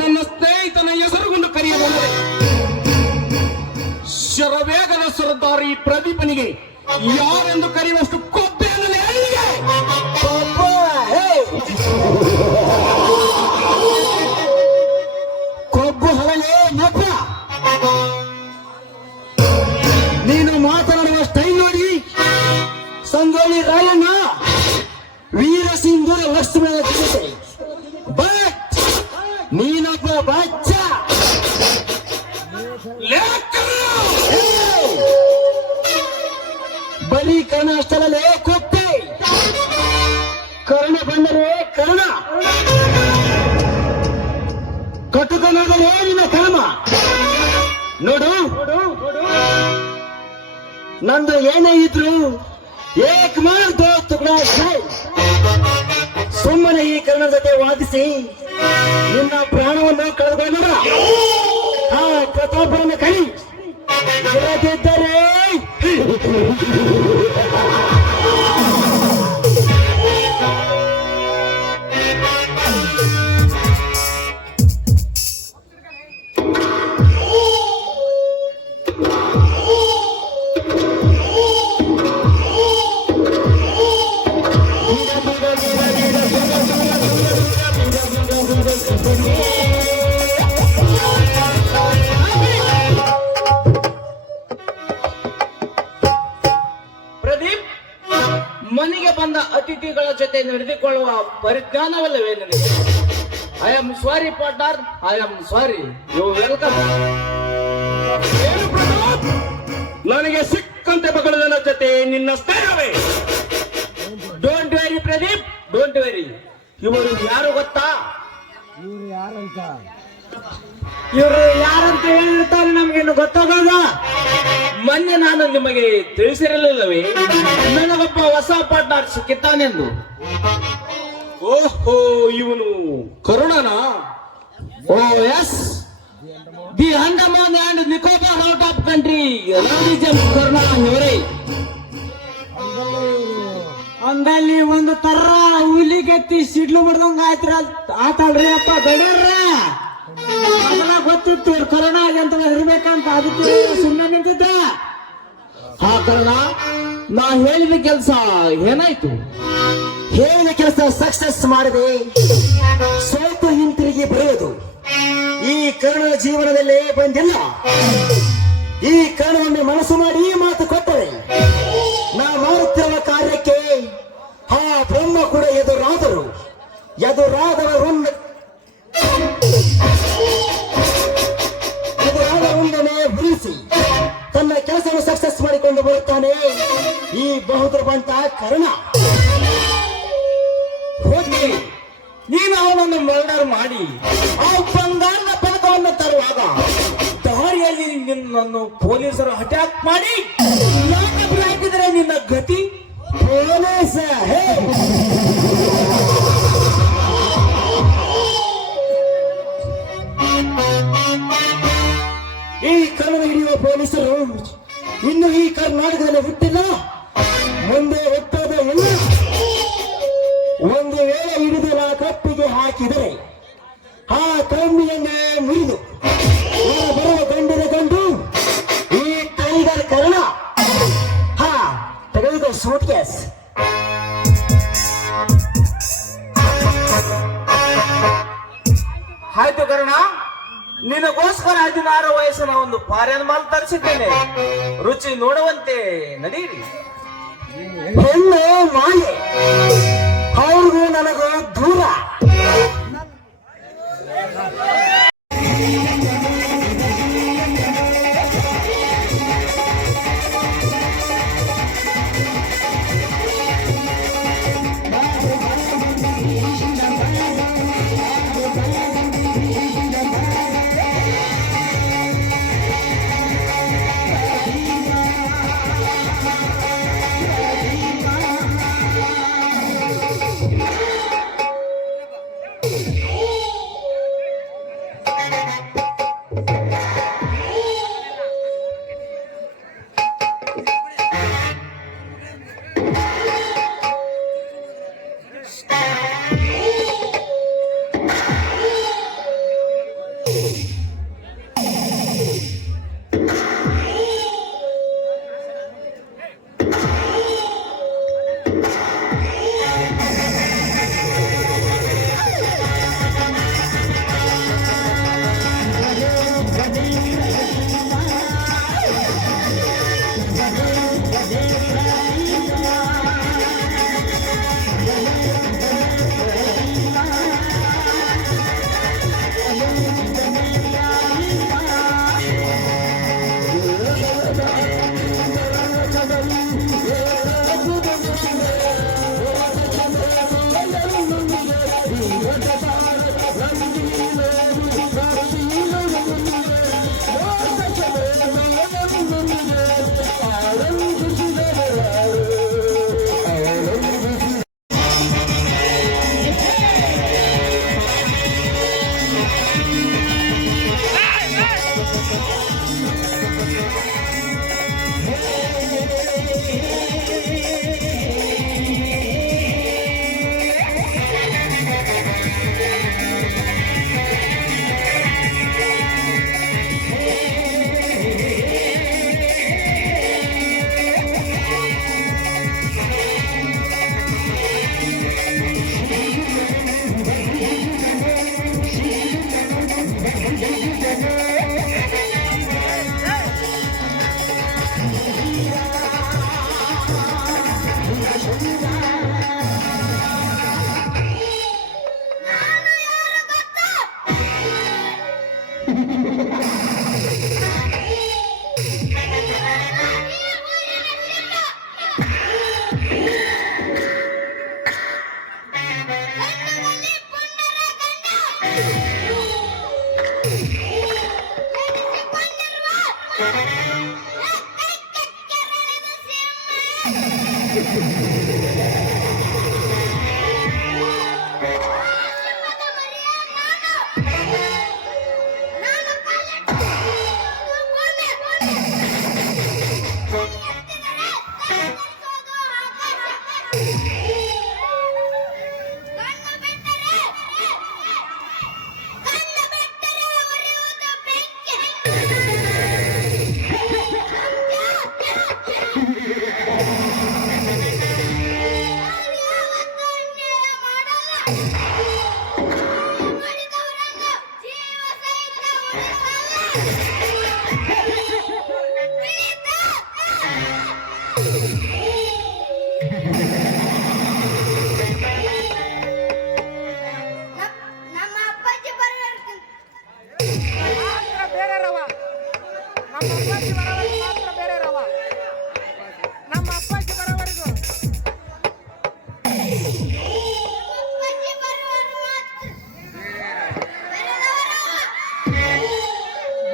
ನನ್ನ ಸ್ನೇಹಿತನ ಹೆಸರುಗೊಂಡು ಕರೆಯಬಹುದೇ ಶರವೇಗದ ಸುರದಾರಿ ಪ್ರದೀಪನಿಗೆ ಯಾರೆಂದು ಕರೆಯುವಷ್ಟು ಕೊಬ್ಬೆ ಕೊಬ್ಬು ಹಳಲೇ ನಬ್ಬ. ನೀನು ಮಾತನಾಡುವ ಸ್ಟೈಲ್ ನೋಡಿ ಸಂಗೊಳ್ಳಿ ರಾಯಣ್ಣ ವೀರಸಿಂಧೂರ ಲಕ್ಷ್ಮಣ ಬಟ್ ನೀನೊಬ್ಬ ಬಚ್ಚ. ಬಲಿ ಕರ್ಣ ಅಷ್ಟರಲ್ಲೇ ಕೊಟ್ಟೆ ಕರ್ಣ ಬಂದರೆ ಕರ್ಣ ಕಟುಕನಾದರೆ ನಿನ್ನ ಕರ್ಮ. ನೋಡು ನಂದು ಏನೇ ಇದ್ರು ಏಕ್ ಮಾರ್ ದೋ ತುಕಡಾ ಸುಮ್ಮನೆ ಈ ಕರ್ಣ ಜೊತೆ ವಾದಿಸಿ ನಿನ್ನ ಪ್ರಾಣವನ್ನು ಕಳೆದುಕೊಂಡ ಆ ಪ್ರತಾಪವನ್ನು ಕೈ ಇರದಿದ್ದರೆ ಮನೆಗೆ ಬಂದ ಅತಿಥಿಗಳ ಜೊತೆ ನಡೆದುಕೊಳ್ಳುವ ಪರಿಜ್ಞಾನವಲ್ಲವೇ ನನಗೆ? I am sorry partner, I am sorry. You welcome. ನನಗೆ ಸಿಕ್ಕಂತೆ ಬಗಳನ ಜೊತೆ ನಿನ್ನ ಸ್ನೇಹವೇ. Don't worry Pradeep, don't worry. ಇವರು ಯಾರು ಗೊತ್ತಾ? ಇವರು ಯಾರಂತ ಹೇಳಿರ್ತಾರೆ ನಮ್ಗೇನು ಗೊತ್ತಾಗಲ್ಲ. ಮೊನ್ನೆ ನಾನು ನಿಮಗೆ ತಿಳಿಸಿರಲಿಲ್ಲವೇ ನನಗೊಬ್ಬ ಹೊಸ ಪಾರ್ಟ್ನರ್ ಸಿಕ್ಕಿದ್ದಾನೆಂದು? ಓಹೋ, ಇವನು ಕರುಣನ? Oh yes, the Andaman and Nicobar out of country Karuna ಇವರೇ. ಅಂದಲ್ಲಿ ಒಂದು ತರ ಹುಲಿಗೆತ್ತಿ ಸಿಡ್ಲು ಬಡ್ದಂಗ ಆತಲ್ರಿ ಅಪ್ಪ ಬೇಡ್ರ. ಅದೆಲ್ಲ ಗೊತ್ತಿತ್ತು ಕರೋನಾ ಅಂತ ಇರ್ಬೇಕಂತ, ಅದಕ್ಕೆ ಸುಮ್ಮನೆ ನಿಂತಿದ್ದ. ಆ ಕಾರಣ ನಾ ಹೇಳಿದ ಕೆಲಸ ಏನಾಯ್ತು? ಹೇಳಿದ ಕೆಲಸ ಸಕ್ಸಸ್ ಮಾಡಿದೆ. ಸ್ವಲ್ಪ ಹಿಂತಿರುಗಿ ಬರೆಯೋದು ಈ ಕರ್ಣನ ಜೀವನದಲ್ಲೇ ಬಂದಿಲ್ಲ. ಈ ಕರ್ಣವನ್ನು ಮನಸ್ಸು ಮಾಡಿ ಮಾತು ಕೊಟ್ಟರೆ ನಾ ಮಾಡುತ್ತಿರುವ ಕಾರ್ಯಕ್ಕೆ ಆ ಬ್ರಹ್ಮ ಕೂಡ ಎದುರಾದವರು. ಎದುರಾದವರೊಂದನೆ ಉಳಿಸಿ ತನ್ನ ಕೆಲಸವನ್ನು ಸಕ್ಸಸ್ ಮಾಡಿಕೊಂಡು ಬರುತ್ತಾನೆ ಈ ಬಹುದೂರ ಬಂಟ ಕರ್ಣ. ಹೋಗಿ ನೀನು ಅವನನ್ನು ಮರ್ಡರ್ ಮಾಡಿ ಆ ಬಂಗಾರದ ಪದಕವನ್ನು ತರುವಾಗ ದಾರಿಯಲ್ಲಿ ನಿನ್ನ ನಿನ್ನನ್ನು ಪೊಲೀಸರು ಅಟ್ಯಾಕ್ ಮಾಡಿ ಹಾಕಿದ್ರೆ ನಿನ್ನ ಗತಿ ಪೊಲೀಸ ಹೇ ಈ ಕಳ್ಳನ ಹಿಡಿಯುವ ಪೊಲೀಸರು ಇನ್ನು ಈ ಕರ್ನಾಟಕದಲ್ಲಿ ಹುಟ್ಟಿಲ್ಲ, ಮುಂದೆ ಹುಟ್ಟೋದು ಇಲ್ಲ. ಒಂದು ವೇಳೆ ಹಿಡಿದು ನಾ ಕಪ್ಪಿಗೆ ಹಾಕಿದರೆ ಆ ಕಣ್ಣಿಯನ್ನೇ ಮುರಿದು ಬರುವ ಗಂಡಿನ ಗಂಡು ಈ ಟೈಗರ್ ಕರ್ಣ. ಹಾ, ತೆಗೆದುಕೋ ಸೂಟ್ ಕೇಸ್. ಆಯ್ತು ಕರ್ಣ, ನಿನಗೋಸ್ಕರ 16 ವಯಸ್ಸಿನ ಒಂದು ಫಾರಿನ್ ಮಾಲ್ ತರಿಸಿದ್ದೇನೆ, ರುಚಿ ನೋಡುವಂತೆ ನಡೀರಿ. ಹೆಣ್ಣು ಮಾಯೆ, ಅವ್ರಿಗೂ ನನಗೂ ದೂರ.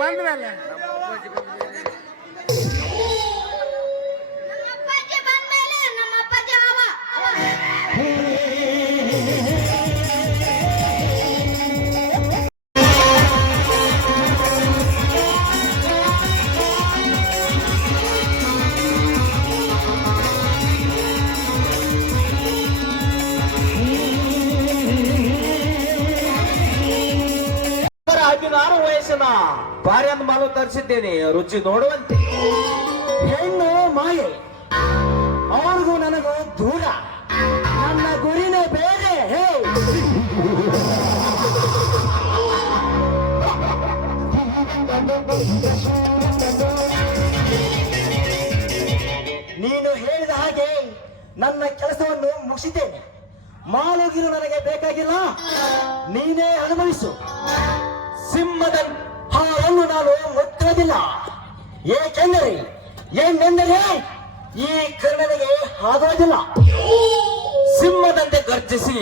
ಬಂದ್ಮೇಲೆ 16 ವಯಸ್ಸಿನ ಬಾರ್ಯನ್ ಮಾಲು ತರಿಸಿದ್ದೇನೆ, ರುಚಿ ನೋಡುವಂತೆ. ಹೆಣ್ಣು ಮಾಯೆ, ಅವ್ರಿಗೂ ನನಗೂ ದೂರ, ನನ್ನ ಗುರಿನೇ ಬೇರೆ. ಹೇ ನೀನು ಹೇಳಿದ ಹಾಗೆ ನನ್ನ ಕೆಲಸವನ್ನು ಮುಗಿಸಿದ್ದೇನೆ. ಮಾಲುಗಿರು ನನಗೆ ಬೇಕಾಗಿಲ್ಲ, ನೀನೇ ಅನುಭವಿಸು. ಸಿಂಹದ ಹಾಲನ್ನು ನಾನು ಮುಟ್ಟೋದಿಲ್ಲ, ಏನೆಂದರೆ ಈ ಕರ್ಣನಿಗೆ ಆಗೋದಿಲ್ಲ. ಸಿಂಹದಂತೆ ಗರ್ಜಿಸಿ,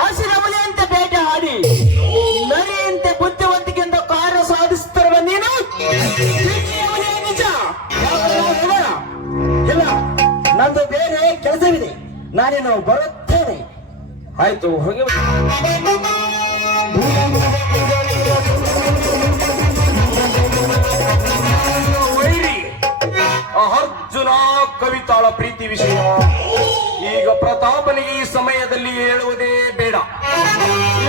ಹಸಿರಮನೆಯಂತೆ ಬೇಟೆ ಆಡಿ, ನರಿಯಂತೆ ಬುದ್ಧಿವಂತಿಕೆಯಿಂದ ಕಾರ್ಯ ಸಾಧಿಸುತ್ತಿರುವ ನೀನು ನಿಜ. ಇಲ್ಲ, ನಂದು ಬೇರೆ ಕೆಲಸವಿದೆ, ನಾನೇನು ಬರುತ್ತೇನೆ. ಆಯ್ತು, ಹೋಗಿ ವೈರಿ ಅರ್ಜುನ ಕವಿತಾಳ ಪ್ರೀತಿ ವಿಷಯ ಈಗ ಪ್ರತಾಪನಿಗೆ ಈ ಸಮಯದಲ್ಲಿ ಹೇಳುವುದೇ ಬೇಡ,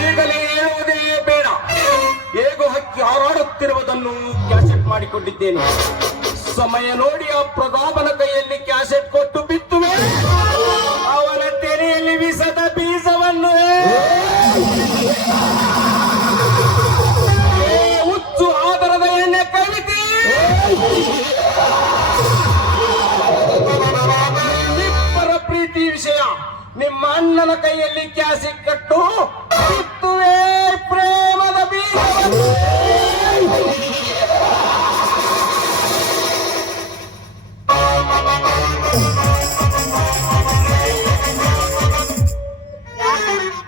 ಈಗಲೇ ಹೇಳುವುದೇ ಬೇಡ. ಹೇಗೋ ಹಕ್ಕಿ ಹಾರಾಡುತ್ತಿರುವುದನ್ನು ಕ್ಯಾಸೆಟ್ ಮಾಡಿಕೊಂಡಿದ್ದೇನೆ. ಸಮಯ ನೋಡಿ ಆ ಪ್ರತಾಪನ ಕೈಯಲ್ಲಿ ಕ್ಯಾಸೆಟ್ ಕೊಟ್ಟು ಬಿತ್ತುವೆ, ಅವನ ತೆರೆಯಲ್ಲಿ ವಿಸದ ಬೀಜವನ್ನು. ಹುಚ್ಚು ಆದರದ ಎಣ್ಣೆ ಕವಿತೆ, ಇಬ್ಬರ ಪ್ರೀತಿ ವಿಷಯ ನಿಮ್ಮ ಅಣ್ಣನ ಕೈಯಲ್ಲಿ ಕ್ಯಾಸೆಟ್ ಕಟ್ಟು ಬಿತ್ತುವೆ ಪ್ರೇಮದ ಬೀಜವನ್ನು.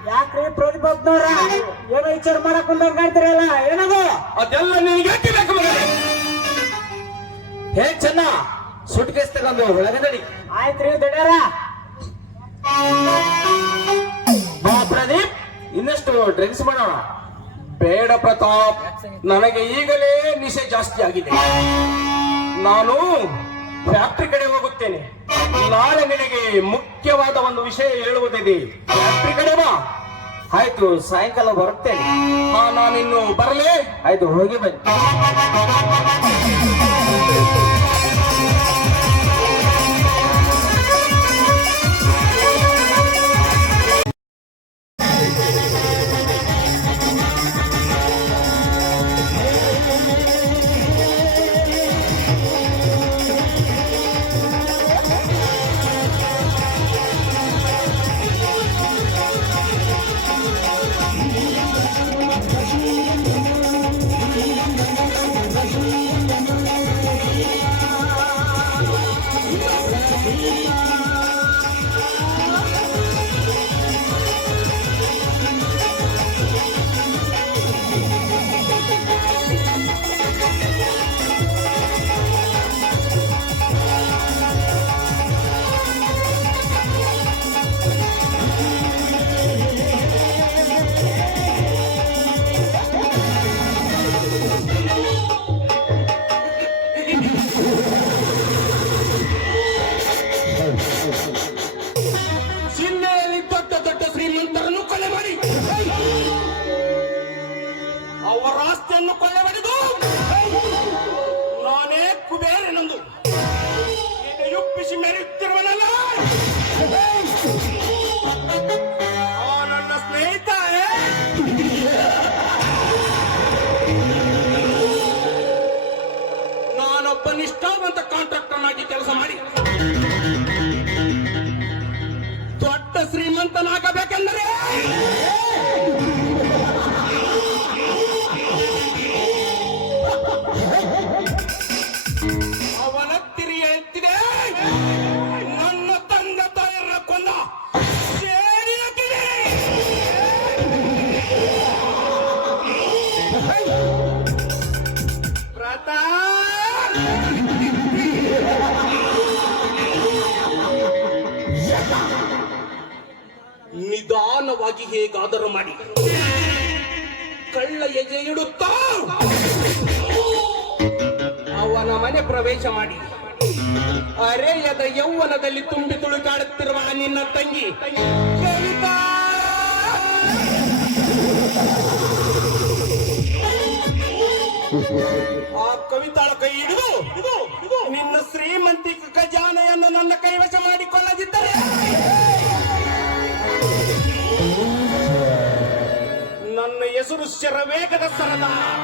ಯಾಕ್ರಿ ಪ್ರತಿಪತ್ನವ್ರ ಏನೋ ವಿಚಾರ ಮಾಡಕ್ ಬಂದವ್ರು ಕಾಣ್ತಿರಲ್ಲ, ಏನದು? ಅದೆಲ್ಲ ನಿನಗೆ ಬೇಕು ಮಗನೇ. ಹೇ ಚೆನ್ನ, ಸುಟ್ಕೇಸ್ ತಗೊಂಡು ಒಳಗೆ ನಡಿ. ಆಯ್ತ್ರಿ ದೊಡ್ಡರ. ಬಾ ಪ್ರದೀಪ್, ಇನ್ನಷ್ಟು ಡ್ರಿಂಕ್ಸ್ ಮಾಡೋಣ. ಬೇಡ ಪ್ರತಾಪ್, ನನಗೆ ಈಗಲೇ ನಿಶೆ ಜಾಸ್ತಿ ಆಗಿದೆ. ನಾನು ಫ್ಯಾಕ್ಟ್ರಿ ಕಡೆ ಹೋಗುತ್ತೇನೆ. ನಾಳೆ ನಿನಗೆ ಮುಖ್ಯವಾದ ಒಂದು ವಿಷಯ ಹೇಳುವುದಿದೆ. ಫ್ಯಾಕ್ಟ್ರಿ ಕಡೆ ಬಾ. ಆಯ್ತು, ಸಾಯಂಕಾಲ ಬರುತ್ತೇನೆ. ಹಾ, ನಾನಿನ್ನು ಬರಲೇ? ಆಯ್ತು, ಹೋಗಿ ಬನ್ನಿ. ಜಿಲ್ಲೆಯಲ್ಲಿ ದೊಡ್ಡ ದೊಡ್ಡ ಶ್ರೀಮಂತರನ್ನು ಕೊಲೆ ಮಾಡಿ ಅವರ ಆಸ್ತಿಯನ್ನು ಕೊಲೆ ಮಾಡಿದು ನಾನೇ ಕುಬೇರನೊಂದು ಈಗ ಯುಪ್ಪಿಸಿ ಮೆರೆಯುತ್ತಿರುವನಲ್ಲ ಆ ನನ್ನ ಸ್ನೇಹಿತ. ನಾನೊಬ್ಬ ನಿಷ್ಠಾವಂತ ಕಾಂಟ್ರಾಕ್ಟರ್ ಆಗಿ ಕೆಲಸ ಮಾಡಿ ದೊಡ್ಡ ಶ್ರೀಮಂತನಾಗಬೇಕೆಂದರೆ ಅವನ ತಿರಿಯ ಎತ್ತಿದೆ ನನ್ನ ತಂದೆ ತಾಯರ ಕೊಂದ ಸೇರಿನ ಕಿಡಿ. ಪ್ರತಾಪ್, ನಿಧಾನವಾಗಿ ಹೇಗಾದರೂ ಮಾಡಿ ಕಳ್ಳ ಹೆಜ್ಜೆ ಇಡುತ್ತಾ ಅವನ ಮನೆ ಪ್ರವೇಶ ಮಾಡಿ ಅರೆಯದ ಯೌವನದಲ್ಲಿ ತುಂಬಿ ತುಳುಕಾಡುತ್ತಿರುವ ನಿನ್ನ ತಂಗಿ ಕವಿತಾ ಆ ಕವಿತಾಳ ಕೈ ಹಿಡಿದು ನಿನ್ನ ಶ್ರೀಮಂತಿಕ ಖಜಾನೆಯನ್ನು ನನ್ನ ಕೈವಶ ಮಾಡಿಕೊಳ್ಳದಿದ್ದರೆ ನನ್ನ ಹೆಸರು ಶರವೇಗದ ಸರದಾರ